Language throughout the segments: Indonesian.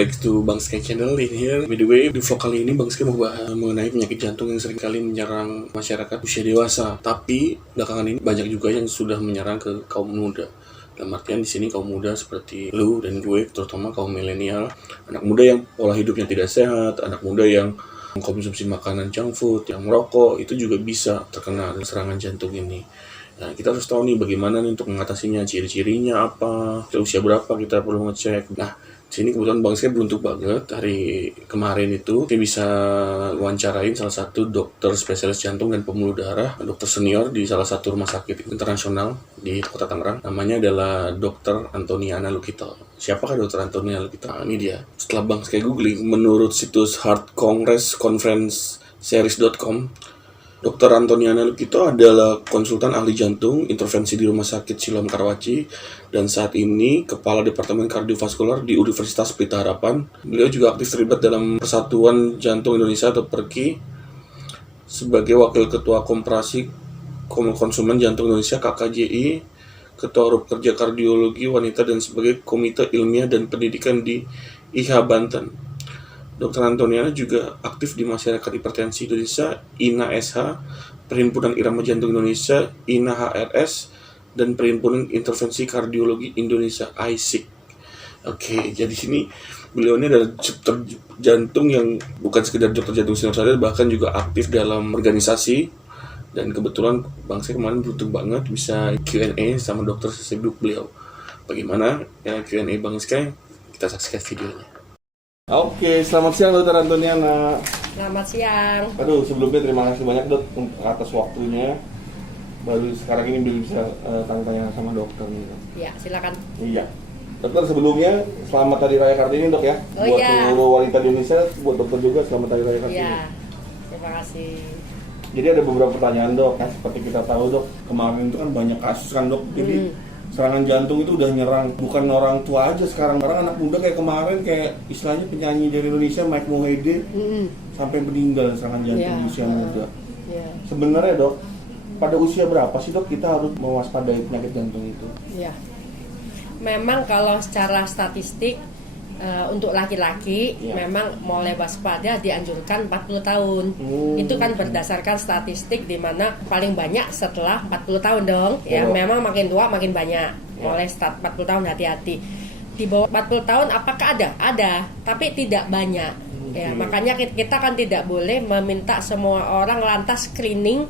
back to Bang Sky Channel in here. By the way, di vlog kali ini Bang Sky mau bahas mengenai penyakit jantung yang seringkali menyerang masyarakat usia dewasa. Tapi belakangan ini banyak juga yang sudah menyerang ke kaum muda. Dalam artian di sini kaum muda seperti lu dan gue, terutama kaum milenial, anak muda yang pola hidupnya tidak sehat, anak muda yang mengkonsumsi makanan junk food, yang merokok, itu juga bisa terkena serangan jantung ini. Nah, kita harus tahu nih bagaimana nih untuk mengatasinya, ciri-cirinya apa, usia berapa kita perlu ngecek. Nah, di sini kebetulan Bang Sky beruntung banget, hari kemarin itu saya bisa wawancarain salah satu dokter spesialis jantung dan pembuluh darah, dokter senior di salah satu rumah sakit internasional di Kota Tangerang. Namanya adalah Dr. Antoniana Lukito. Siapakah Dr. Antoniana Lukito? Nah, ini dia. Setelah Bang Sky googling, menurut situs Heart Congress Conference Series.com, Dr. Antoniana Lukito adalah konsultan ahli jantung intervensi di Rumah Sakit Siloam Karawaci dan saat ini Kepala Departemen Kardiovaskular di Universitas Pelita Harapan. Beliau juga aktif terlibat dalam Persatuan Jantung Indonesia atau PERKI sebagai Wakil Ketua Koperasi Konsumen Jantung Indonesia KKJI, Ketua Grup Kerja Kardiologi Wanita dan sebagai Komite Ilmiah dan Pendidikan di IHA Banten. Dr. Antoniana juga aktif di Masyarakat Hipertensi Indonesia, INA-SH, Perhimpunan Irama Jantung Indonesia, INA-HRS, dan Perhimpunan Intervensi Kardiologi Indonesia, ISIC. Oke, jadi sini beliau ini adalah dokter jantung yang bukan sekedar dokter jantung senior saja, bahkan juga aktif dalam organisasi. Dan kebetulan Bang Sky kemarin beruntung banget bisa Q&A sama dokter sibuk beliau. Bagaimana ya Q&A Bang Sky? Kita saksikan videonya. Oke, selamat siang Dr. Antoniana. Selamat siang. Aduh, sebelumnya terima kasih banyak Dok atas waktunya. Baru sekarang ini belum bisa tanya-tanya sama dokter nih Dok. Ya, silakan. Iya. Dokter sebelumnya selamat Hari Raya Kartini Dok ya. Oh, buat iya. seluruh wanita di Indonesia, buat dokter juga selamat Hari Raya Kartini. Iya. Terima kasih. Jadi ada beberapa pertanyaan Dok, kan seperti kita tahu Dok, kemarin itu kan banyak kasus kan Dok. Jadi serangan jantung itu udah nyerang bukan orang tua aja sekarang, anak muda kayak kemarin, kayak istilahnya penyanyi dari Indonesia Mike Mohede sampai meninggal serangan jantung di usia muda. Sebenarnya Dok, pada usia berapa sih Dok kita harus mewaspadai penyakit jantung itu? Ya. Memang kalau secara statistik untuk laki-laki memang mulai waspada dianjurkan 40 tahun. Itu kan berdasarkan statistik di mana paling banyak setelah 40 tahun dong. Ya, memang makin tua makin banyak. Mulai start 40 tahun hati-hati. Di bawah 40 tahun apakah ada? Ada, tapi tidak banyak. Ya, makanya kita kan tidak boleh meminta semua orang lantas screening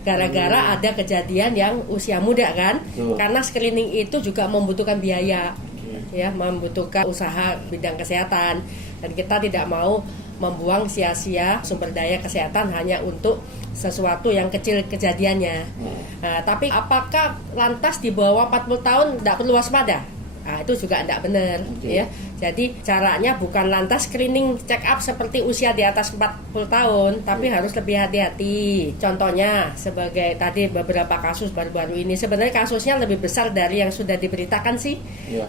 gara-gara ada kejadian yang usia muda kan. Karena screening itu juga membutuhkan biaya. Ya, membutuhkan usaha bidang kesehatan dan kita tidak mau membuang sia-sia sumber daya kesehatan hanya untuk sesuatu yang kecil kejadiannya. Nah, tapi apakah lantas di bawah 40 tahun tidak perlu waspada? Nah, itu juga tidak benar ya. Jadi caranya bukan lantas screening check up seperti usia di atas 40 tahun, tapi harus lebih hati-hati. Contohnya sebagai tadi beberapa kasus baru-baru ini, sebenarnya kasusnya lebih besar dari yang sudah diberitakan sih.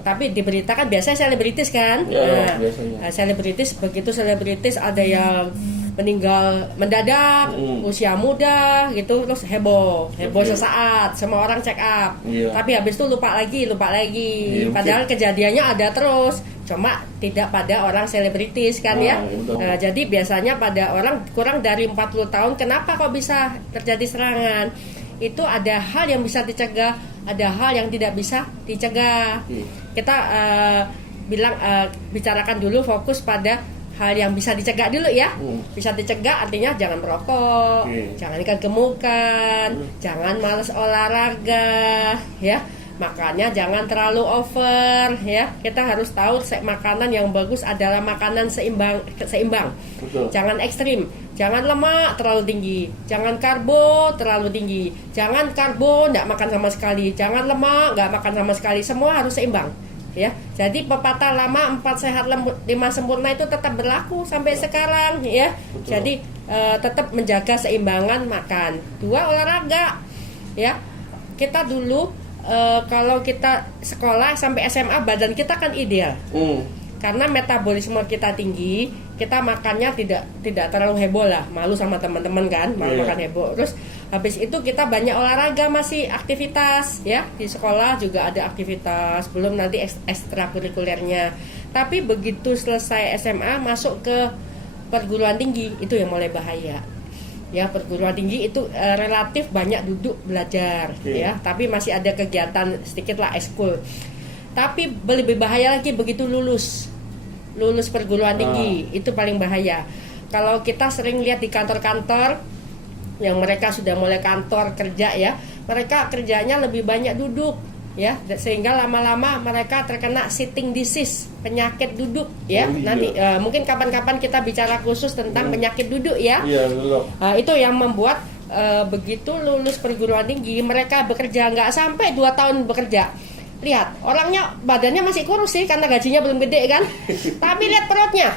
Tapi diberitakan biasanya selebritis kan. Selebritis, begitu selebritis ada yang meninggal mendadak, usia muda gitu, terus heboh sesaat, semua orang check up. Tapi habis itu lupa lagi. Padahal kejadiannya ada terus, cuma tidak pada orang selebritis kan ya. Jadi biasanya pada orang kurang dari 40 tahun, kenapa kok bisa terjadi serangan? Itu ada hal yang bisa dicegah, ada hal yang tidak bisa dicegah. Kita bicarakan dulu, fokus pada hal yang bisa dicegah dulu ya. Bisa dicegah artinya jangan merokok, jangan kegemukan, jangan malas olahraga ya. Makannya jangan terlalu over ya. Kita harus tahu makanan yang bagus adalah makanan seimbang. Jangan ekstrim, jangan lemak terlalu tinggi, jangan karbo terlalu tinggi, jangan karbo enggak makan sama sekali, jangan lemak enggak makan sama sekali. Semua harus seimbang. Ya, jadi pepatah lama 4 sehat 5 sempurna itu tetap berlaku sampai sekarang ya. Jadi tetap menjaga seimbangan makan. 2, olahraga ya. Kita dulu kalau kita sekolah sampai SMA badan kita kan ideal. Karena metabolisme kita tinggi, kita makannya tidak terlalu heboh lah, malu sama teman-teman kan, makan heboh. Terus habis itu kita banyak olahraga, masih aktivitas ya, di sekolah juga ada aktivitas, belum nanti ekstrakurikulernya. Tapi begitu selesai SMA masuk ke perguruan tinggi itu yang mulai bahaya. Ya, perguruan tinggi itu relatif banyak duduk belajar, ya, tapi masih ada kegiatan sedikit lah ekskul. Tapi lebih bahaya lagi begitu lulus perguruan tinggi, itu paling bahaya. Kalau kita sering lihat di kantor-kantor yang mereka sudah mulai kantor kerja ya, mereka kerjanya lebih banyak duduk ya, sehingga lama-lama mereka terkena sitting disease, penyakit duduk ya. Nanti mungkin kapan-kapan kita bicara khusus tentang penyakit duduk ya. Itu yang membuat begitu lulus perguruan tinggi mereka bekerja nggak sampai 2 tahun bekerja. Lihat, orangnya badannya masih kurus sih karena gajinya belum gede kan. Tapi lihat perutnya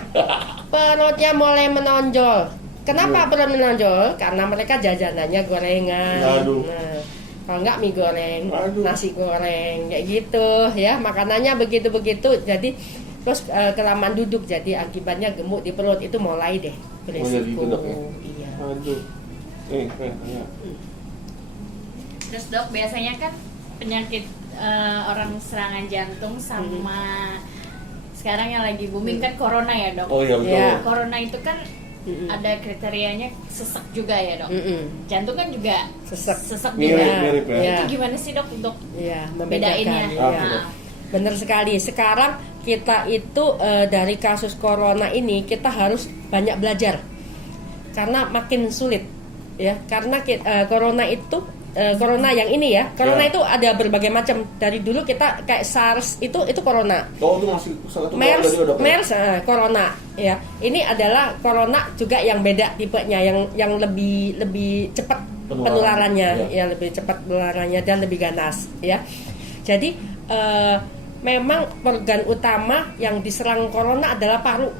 mulai menonjol. Kenapa perut menonjol? Karena mereka jajanannya gorengan. Nah, kalau nggak mie goreng, nasi goreng, kayak gitu ya. Makanannya begitu-begitu. Jadi terus kelamaan duduk, jadi akibatnya gemuk di perut, itu mulai deh beresiko. Iya. Terus dok, biasanya kan penyakit orang serangan jantung sama sekarang yang lagi booming kan corona ya dok. Oh iya betul. Ya. Corona itu kan ada kriterianya sesek juga ya dok. Jantung kan juga sesek juga. Mirip ya. Itu gimana sih dok untuk membedainnya? Ya. Benar sekali. Sekarang kita itu dari kasus corona ini kita harus banyak belajar karena makin sulit ya. Karena corona itu corona yang ini ya, corona itu ada berbagai macam. Dari dulu kita kayak SARS itu corona. Oh, itu masih satu MERS corona ya. Ini adalah corona juga yang beda tipenya, yang lebih cepat penularannya ya, lebih cepat penularannya dan lebih ganas ya. Jadi memang organ utama yang diserang corona adalah paru,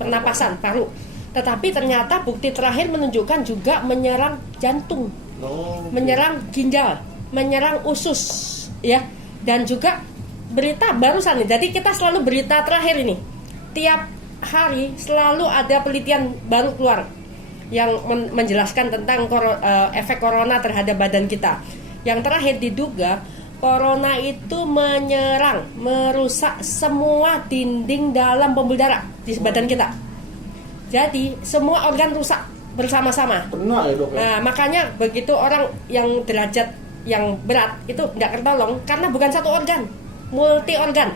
pernapasan paru. Tetapi ternyata bukti terakhir menunjukkan juga menyerang jantung, menyerang ginjal, menyerang usus, ya. Dan juga berita barusan nih. Jadi kita selalu berita terakhir ini. Tiap hari selalu ada penelitian baru keluar yang menjelaskan tentang efek corona terhadap badan kita. Yang terakhir diduga corona itu merusak semua dinding dalam pembuluh darah di badan kita. Jadi semua organ rusak bersama-sama. Pernah ya dok? Nah, makanya begitu orang yang derajat yang berat itu nggak tertolong karena bukan satu organ, multi organ.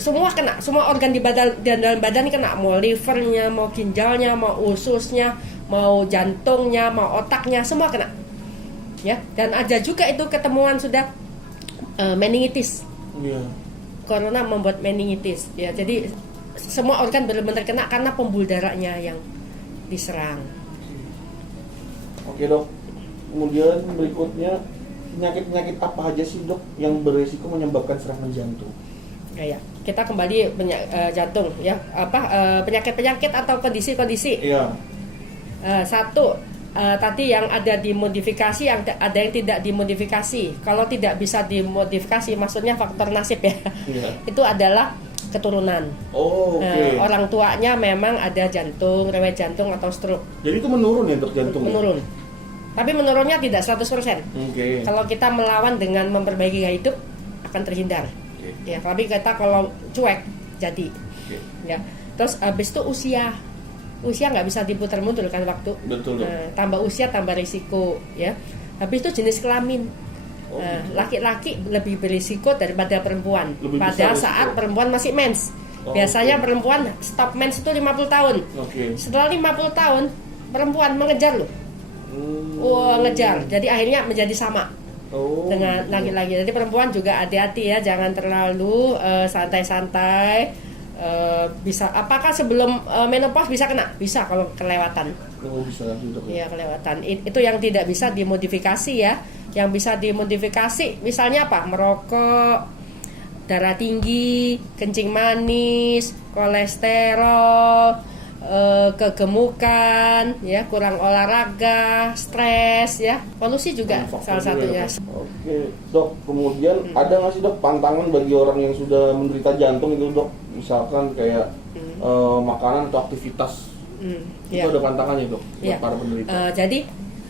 Semua kena, semua organ di badan dan dalam badan kena, mau livernya, mau ginjalnya, mau ususnya, mau jantungnya, mau otaknya, semua kena. Ya, dan ada juga itu ketemuan sudah meningitis. Corona membuat meningitis. Ya, jadi semua organ benar-benar kena karena pembuluh darahnya yang diserang. Oke dok, kemudian berikutnya penyakit-penyakit apa aja sih dok yang berisiko menyebabkan serangan jantung? Ya, kita kembali jantung ya, penyakit-penyakit atau kondisi-kondisi. Iya. Satu tadi yang ada dimodifikasi, yang ada yang tidak dimodifikasi. Kalau tidak bisa dimodifikasi, maksudnya faktor nasib ya. Itu adalah keturunan. Orang tuanya memang ada jantung, rewel jantung atau stroke. Jadi itu menurun ya dok jantung? Menurun. Tapi menurunnya tidak 100%. Kalau kita melawan dengan memperbaiki gaya hidup akan terhindar. Ya, tapi kita kalau cuek jadi. Ya. Terus habis itu usia nggak bisa diputar-mutar kan waktu. Betul. Tambah usia tambah risiko ya. Habis itu jenis kelamin. Laki-laki lebih berisiko daripada perempuan pada saat perempuan masih mens. Biasanya perempuan stop mens itu 50 tahun. Setelah 50 tahun perempuan mengejar loh. Ngejar. Jadi akhirnya menjadi sama dengan laki-laki. Jadi perempuan juga hati-hati ya, jangan terlalu santai-santai. Bisa apakah sebelum menopause bisa kena? Bisa kalau kelewatan. Bisa gitu. Iya, kelewatan. Itu yang tidak bisa dimodifikasi ya. Yang bisa dimodifikasi misalnya apa? Merokok, darah tinggi, kencing manis, kolesterol, kegemukan, ya, kurang olahraga, stres, ya, polusi juga salah satunya. Oke, dok. Kemudian ada nggak sih dok pantangan bagi orang yang sudah menderita jantung itu dok? Misalkan kayak makanan atau aktivitas, itu ada pantangannya dok buat para penderita. Jadi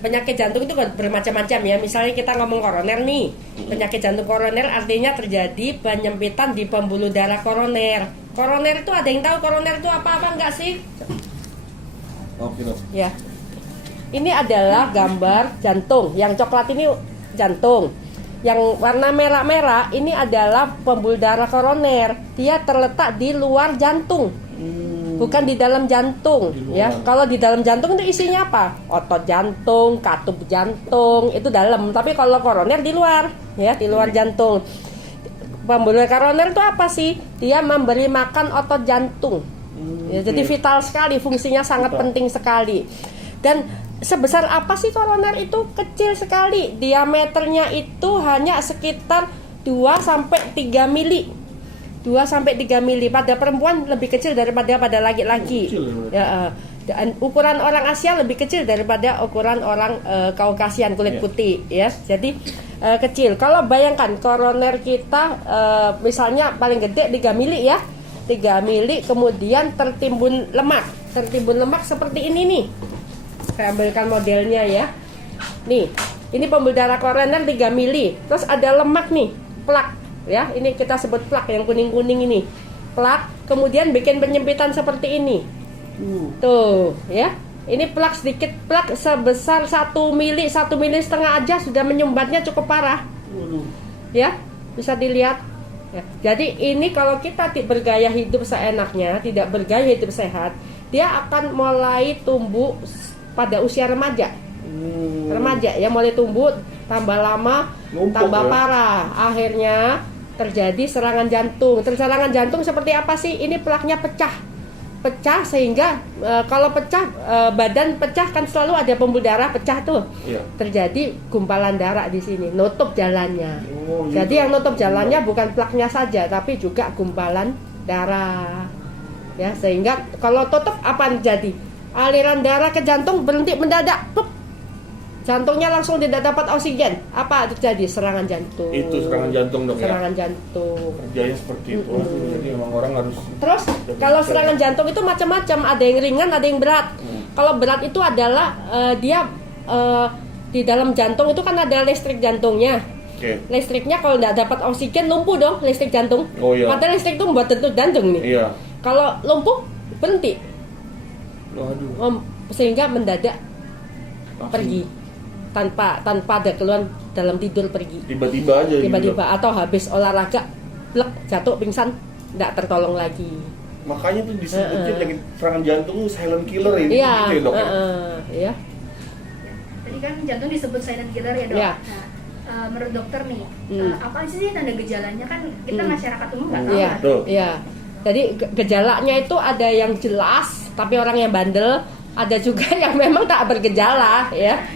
penyakit jantung itu bermacam-macam ya. Misalnya kita ngomong koroner nih, penyakit jantung koroner artinya terjadi penyempitan di pembuluh darah koroner. Koroner itu ada yang tahu koroner itu apa enggak sih? Oke dok. Ya. Ini adalah gambar jantung. Yang coklat ini jantung. Yang warna merah-merah ini adalah pembuluh darah koroner. Dia terletak di luar jantung. Bukan di dalam jantung, ya. Kalau di dalam jantung itu isinya apa? Otot jantung, katup jantung, itu dalam. Tapi kalau koroner di luar, ya, di luar jantung. Pembuluh koroner itu apa sih? Dia memberi makan otot jantung. Ya, jadi vital sekali, fungsinya sangat penting sekali. Dan sebesar apa sih koroner itu? Kecil sekali. Diameternya itu hanya sekitar 2 sampai 3 mili. 2 sampai 3 mili. Pada perempuan lebih kecil daripada pada laki-laki. Ya, dan ukuran orang Asia lebih kecil daripada ukuran orang Kaukasian kulit putih, ya. Jadi kecil. Kalau bayangkan koroner kita misalnya paling gede 3 mili ya. 3 mili, kemudian tertimbun lemak. Tertimbun lemak seperti ini nih. Saya ambilkan modelnya ya. Nih, ini pembuluh darah koroner 3 mili. Terus ada lemak nih, plak. Ya, ini kita sebut plak yang kuning-kuning ini. Plak, kemudian bikin penyempitan seperti ini. Tuh, ya. Ini plak sedikit, plak sebesar 1 mili, 1 mili setengah aja sudah menyumbatnya cukup parah. Ya, bisa dilihat. Ya. Jadi ini kalau kita bergaya hidup seenaknya, tidak bergaya hidup sehat, dia akan mulai tumbuh pada usia remaja. Remaja ya, mulai tumbuh, tambah lama, tambah parah. Akhirnya terjadi serangan jantung. Serangan jantung seperti apa sih? Ini plaknya pecah sehingga kalau pecah, badan pecah kan selalu ada pembuluh darah pecah tuh. Iya. Terjadi gumpalan darah di sini, nutup jalannya. Jadi yang nutup jalannya bukan plaknya saja, tapi juga gumpalan darah. Ya, sehingga kalau tutup apa jadi? Aliran darah ke jantung berhenti mendadak. Pup. Jantungnya langsung tidak dapat oksigen. Apa terjadi? Serangan jantung. Itu serangan jantung dok ya? Serangan jantung. Kerjanya seperti itu. Jadi memang orang harus. Terus kalau serangan jantung itu macam-macam. Ada yang ringan, ada yang berat. Kalau berat itu adalah dia di dalam jantung itu kan ada listrik jantungnya. Listriknya kalau tidak dapat oksigen lumpuh dong listrik jantung. Padahal listrik itu membuat detak jantung nih. Iya. Kalau lumpuh berhenti. Sehingga mendadak pergi. Tanpa ada keluhan dalam tidur pergi. Tiba-tiba aja. Tiba-tiba gitu. Atau habis olahraga, blek, jatuh pingsan, tidak tertolong lagi. Makanya tuh disebutnya penyakit serangan jantung silent killer ini. Iya. Gitu ya dok. Iya. Tadi kan jantung disebut silent killer ya dok. Iya. Nah, menurut dokter nih, apa sih tanda gejalanya kan kita masyarakat umum nggak tahu Iya. kan? Iya. Jadi gejalanya itu ada yang jelas, tapi orang yang bandel. Ada juga yang memang tak bergejala ya.